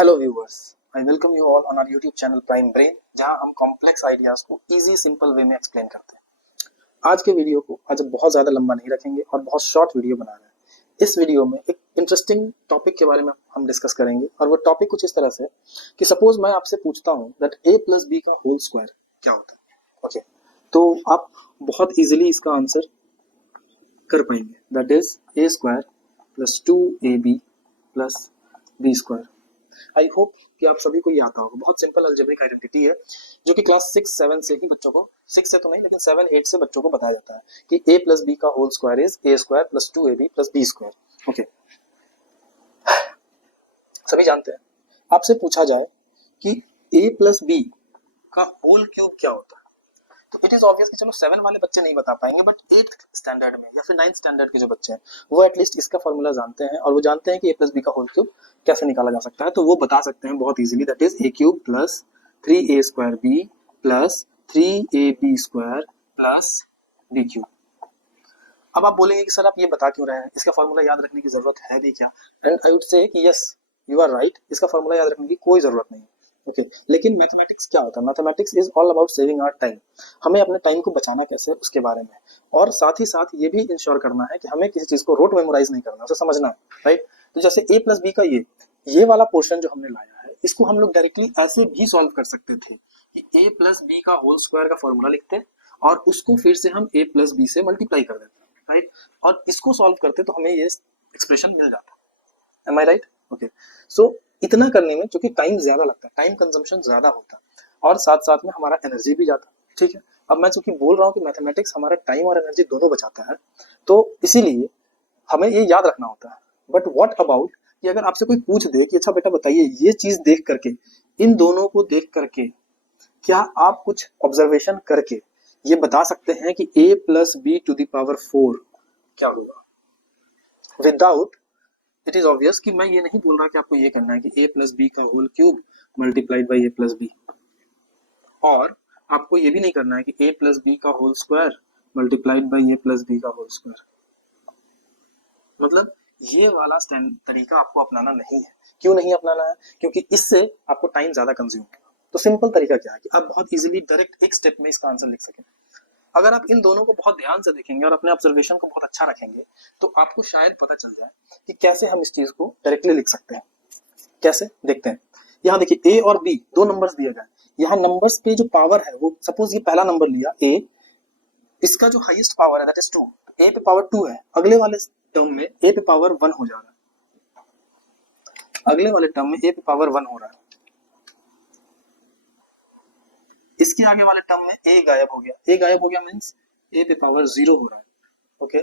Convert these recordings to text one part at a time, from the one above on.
Hello viewers, I welcome you all on our YouTube channel prime brain, जहां हम complex ideas को easy simple way में explain करते हैं। आज के वीडियो को आज बहुत ज़्यादा लंबा नहीं रखेंगे और बहुत शॉर्ट वीडियो बना रहे हैं। इस वीडियो में एक इंटरेस्टिंग टॉपिक के बारे में हम डिस्कस करेंगे और वो टॉपिक कुछ इस तरह से कि सपोज मैं आपसे पूछता हूँ दैट ए प्लस बी का होल स्क्वायर क्या होता है। ओके, तो आप बहुत इजीली इसका आंसर कर पाएंगे। That is A square plus 2ab plus B square. I hope कि आप सभी को ये आता होगा। बहुत सिंपल अलजेब्रिक आइडेंटिटी है जो कि क्लास 6-7 से ही बच्चों को, 6 से तो नहीं लेकिन 7-8 से बच्चों को बताया जाता है कि a प्लस बी का whole square is A square plus 2ab plus B square. Okay, सभी जानते हैं। आपसे पूछा जाए कि a प्लस बी का होल क्यूब क्या होता है तो इट इज ऑब्वियस कि चलो 7 वाले बच्चे नहीं बता पाएंगे, बट 8th स्टैंडर्ड में या फिर 9th स्टैंडर्ड के जो बच्चे हैं वो एटलीस्ट इसका फॉर्मूला जानते हैं और वो जानते हैं कि a प्लस बी का होल क्यूब कैसे निकाला जा सकता है। तो वो बता सकते हैं बहुत easily, that is a cube plus 3a square B plus 3ab square plus b cube. अब आप बोलेंगे कि सर आप ये बता क्यों रहे हैं, इसका फॉर्मूला याद रखने की जरूरत है भी क्या? एंड आई वुड से कि यस, यू आर राइट, इसका फॉर्मूला याद रखने की कोई जरूरत नहीं है। ओके, लेकिन मैथमेटिक्स क्या होता है? Mathematics is all about saving our time. हमें अपने टाइम को बचाना कैसे उसके बारे में, और साथ ही साथ ये भी इंश्योर करना है कि हमें किसी चीज को रोट मेमोराइज नहीं करना, उसे समझना है, राइट? तो जैसे a प्लस बी का ये वाला पोर्शन जो हमने लाया है, इसको हम लोग डायरेक्टली ऐसे भी सॉल्व कर सकते थे कि a प्लस बी का होल स्क्वायर का फॉर्मूला लिखते और उसको फिर से हम a प्लस बी से मल्टीप्लाई कर देते, राइट? और इसको सॉल्व करते तो हमें ये एक्सप्रेशन मिल जाता। एम आई राइट? ओके, सो इतना करने में क्योंकि टाइम ज्यादा लगता है, टाइम कंजम्पशन ज्यादा होता है और साथ साथ में हमारा एनर्जी भी जाता है। ठीक है, अब मैं चूंकि बोल रहा हूँ कि मैथमेटिक्स हमारा टाइम और एनर्जी दोनों बचाता है, तो इसीलिए हमें ये याद रखना होता है। बट व्हाट अबाउट कि अगर आपसे कोई पूछ दे कि अच्छा बेटा बताइए, ये चीज देख करके, इन दोनों को देख करके क्या आप कुछ ऑब्जर्वेशन करके ये बता सकते हैं कि a plus B to the power 4 क्या होगा? विदाउट, इट इज ऑब्वियस कि मैं ये नहीं बोल रहा कि आपको ये करना है कि a प्लस बी का whole cube multiplied by a plus B, और आपको ये भी नहीं करना है कि a प्लस बी का whole square multiplied by a plus B का होल स्क्वायर। मतलब ये वाला तरीका आपको अपनाना नहीं है। क्यों नहीं अपनाना है? क्योंकि इससे आपको टाइम ज्यादा कंज्यूम होगा। तो सिंपल तरीका क्या है कि आप बहुत इजीली डायरेक्ट एक स्टेप में इसका आंसर लिख सकें। अगर आप इन दोनों को बहुत ध्यान से देखेंगे और अपने ऑब्जर्वेशन को बहुत अच्छा रखेंगे तो आपको शायद पता चल जाए कि कैसे हम इस चीज को डायरेक्टली लिख सकते हैं। कैसे, देखते हैं। यहाँ देखिए a और b दो नंबर्स दिए गए। यहाँ नंबर्स पे जो पावर है वो, सपोज ये पहला नंबर लिया a, इसका जो हाईएस्ट पावर है दैट इज 2, a पे पावर 2 है। अगले वाले टर्म में a पे पावर 1 हो जा रहा है, अगले वाले टर्म में a पे पावर 1 हो रहा है, इसके आगे वाले टर्म में a गायब हो गया। a गायब हो गया मींस a पे पावर 0 हो रहा है। ओके,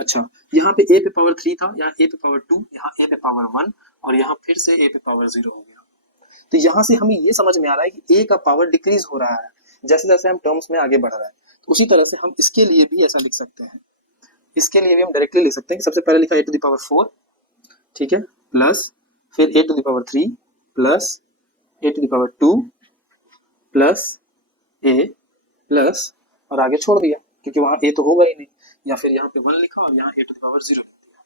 अच्छा, यहाँ पे a पे पावर 3 था, यहाँ a पे पावर 2, यहाँ a पे पावर 1 और यहाँ फिर से a पे पावर 0 हो गया। तो यहाँ से हमें ये समझ में आ रहा है कि a का पावर डिक्रीज हो रहा है जैसे जैसे हम टर्म्स में आगे बढ़ रहे हैं। तो उसी तरह से हम इसके लिए भी ऐसा लिख सकते हैं। इसके लिए भी हम डायरेक्टली लिख सकते हैं कि सबसे पहले लिखा a टू द पावर 4, ठीक है, प्लस फिर a to the power 3 plus a to the power 2 plus a plus, और आगे छोड़ दिया क्योंकि वहां a तो होगा ही नहीं, या फिर यहाँ पे 1 लिखा और यहाँ a टू द पावर 0 लिख दिया।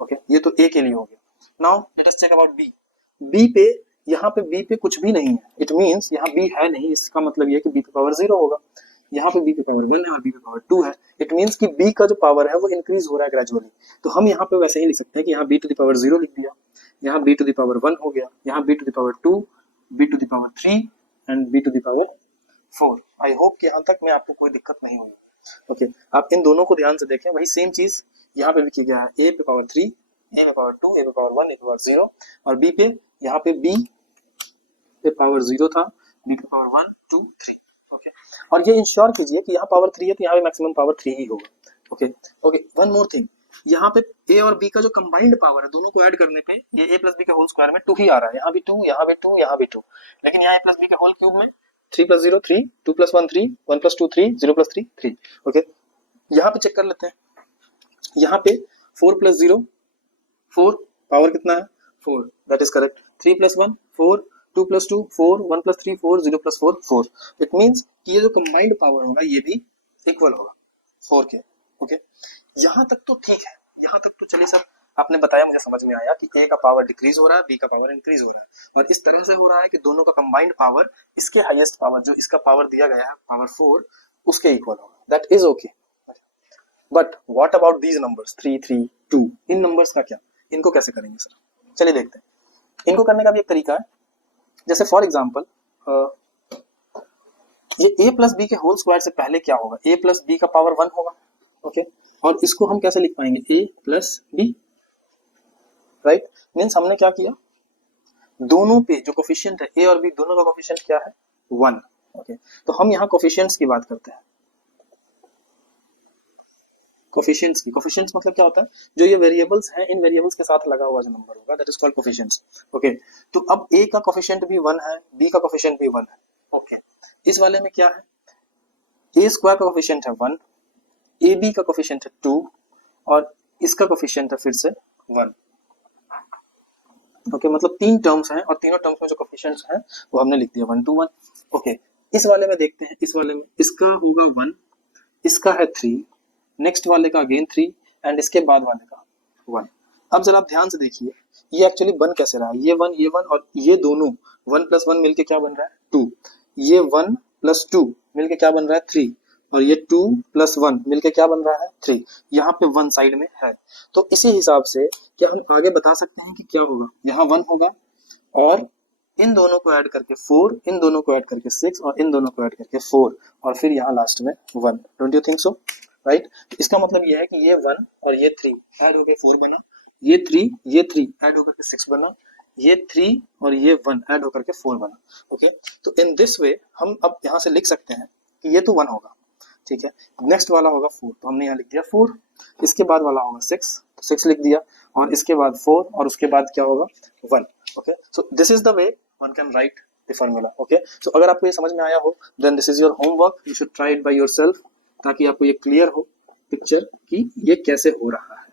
ओके, ये तो a के लिए हो गया। Now let us check about b। b पे, यहाँ पे b पे कुछ भी नहीं है, इट मींस यहाँ b है नहीं, इसका मतलब ये है कि b पे पावर 0 होगा। यहाँ पे b पे पावर 1 है और b पे पावर 2 है, इट मींस कि b का जो पावर है वो इंक्रीज हो रहा है ग्रेजुअली। तो हम यहाँ पे वैसे ही लिख सकते हैं कि यहाँ b टू द पावर 0 लिख दिया, यहाँ b टू द पावर 1 हो गया, यहाँ b to the power 2, b to the power 3 and b to the power 4। I hope कि यहाँ तक में आपको कोई दिक्कत नहीं होगी। ओके, आप इन दोनों को ध्यान से देखें, वही सेम चीज यहाँ पे भी की गया है। a पे पावर 3, a पे पावर 2, a पे पावर 1, a पे पावर 0 और b पे, यहाँ पे b पे पावर 0 था, b पे पावर 1, 2, 3। ओके, और ये इंश्योर कीजिए कि यहाँ पावर 3 है तो यहाँ पे मैक्सिमम पावर 3 ही होगा। Okay okay, one more thing, यहाँ पे a और b का जो कंबाइंड पावर है दोनों को ऐड करने पे ये a प्लस बी के होल स्क्वायर में 2 ही आ रहा है। यहाँ भी 2, यहाँ भी 2, यहाँ भी 2, लेकिन यहाँ a प्लस बी के होल क्यूब में 3 plus 0 3, 2 plus 1 3, 1 plus 2 3, 0 plus 3 3। Okay, यहाँ पे चेक कर लेते हैं। यहाँ पे 4 प्लस 0 4, पावर कितना है 4, that is correct. 3 plus 1 4, 2 plus 2 4, 1 plus 3 4, 0 plus 4 4। It means कि ये जो कंबाइंड पावर होगा ये भी इक्वल होगा 4 के। ओके, यहाँ तक तो ठीक है, यहाँ तक तो चलिए सब आपने बताया, मुझे समझ में आया कि ए का पावर डिक्रीज हो रहा है, बी का पावर इंक्रीज हो रहा है, और इस तरह से हो रहा है कि दोनों का कंबाइंड पावर इसके हाईएस्ट पावर जो इसका पावर दिया गया है पावर 4 उसके इक्वल होगा, that is okay. But what about these numbers 3 3 2, in numbers का क्या, इनको कैसे करेंगे सर? चलिए देखते हैं। इनको करने का भी एक तरीका है, जैसे फॉर एग्जाम्पल ये a प्लस बी के होल स्क्वायर से पहले क्या होगा, a प्लस बी का पावर 1 होगा, ओके। और इसको हम कैसे लिख पाएंगे, a plus B, right. Means हमने क्या किया, दोनों पे जो कोफिशिएंट है a और b दोनों का कोफिशिएंट क्या है 1, ओके। तो हम यहाँ कोफिशिएंट्स की बात करते हैं, कोफिशिएंट्स की। कोफिशिएंट्स मतलब क्या होता है, जो ये वेरिएबल्स हैं इन वेरिएबल्स के साथ लगा हुआ जो नंबर होगा that is called coefficients, okay. तो अब a का कोफिशिएंट भी 1 है, b का कोफिशिएंट भी 1 है, ओके। इस वाले में क्या है, a स्क्वायर का कोफिशिएंट है 1, ab का कोफिशिएंट है 2 और इसका कोफिशिएंट है फिर से 1, ओके। मतलब तीन टर्म्स हैं और तीनों टर्म्स में जो कोफिशिएंट्स हैं वो हमने लिख दिया 1 to 1, ओके। इस वाले में देखते हैं, इस वाले में इसका होगा 1, इसका है 3, नेक्स्ट वाले का अगेन 3 एंड इसके बाद वाले का 1। अब जरा आप ध्यान से देखिए ये एक्चुअली बन कैसे रहा है, ये 1 और ये दोनों 1 प्लस 1 मिलके क्या बन रहा है 2, ये 1 प्लस 2 मिलके क्या बन रहा है 3 और ये 2 प्लस 1 मिलके क्या बन रहा है 3, यहाँ पे 1 साइड में है। तो इसी हिसाब से क्या हम आगे बता सकते हैं कि क्या होगा, यहाँ 1 होगा और इन दोनों को ऐड करके 4, इन दोनों को ऐड करके 6 और इन दोनों को ऐड करके 4 और फिर यहाँ लास्ट में 1, don't you think so, right. इसका मतलब ये है कि ये 1 और ये 3 ऐड होकर 4 बना, ये 3 ऐड होकर के 6 बना, ये 3 और ये 1 ऐड होकर के 4 बना, ओके। तो इन दिस वे हम अब यहाँ से लिख सकते हैं कि ये तो 1 होगा, ठीक है। नेक्स्ट वाला होगा 4, तो हमने यहाँ लिख दिया 4, इसके बाद वाला होगा 6, तो 6 लिख दिया और इसके बाद 4 और उसके बाद क्या होगा 1, okay. So this is the way one can write the formula, okay. सो अगर आपको ये समझ में आया हो then this is your homework, you should try it by yourself, ताकि आपको ये क्लियर हो पिक्चर कि ये कैसे हो रहा है,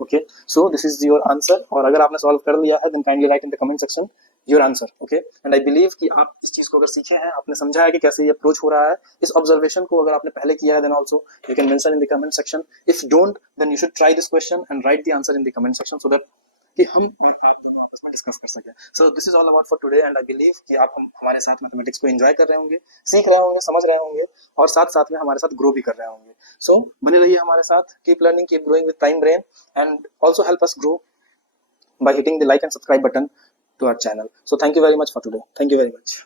okay. So this is your answer, और अगर आपने सॉल्व कर लिया है then kindly write in the comment section your answer, okay. And I believe कि आप इस चीज को अगर सीखे हैं, आपने समझा है कि कैसे ये अप्रोच हो रहा है, इस ऑब्जर्वेशन को अगर आपने पहले किया है then also you can mention in the comment section, if don't then you should try this question and write the answer in the comment section so that कि हम और आप दोनों आपस में डिस्कस कर सकें। सो this is all about for today and I believe कि आप हमारे साथ मैथमेटिक्स को एंजॉय कर रहे होंगे, सीख रहे होंगे, समझ रहे होंगे और साथ साथ में हमारे साथ ग्रो भी कर रहे होंगे। सो बने रहिए हमारे साथ, keep learning, keep growing with time brain and also help us grow by hitting the like and subscribe button to our channel. So thank you very much for today. Thank you very much.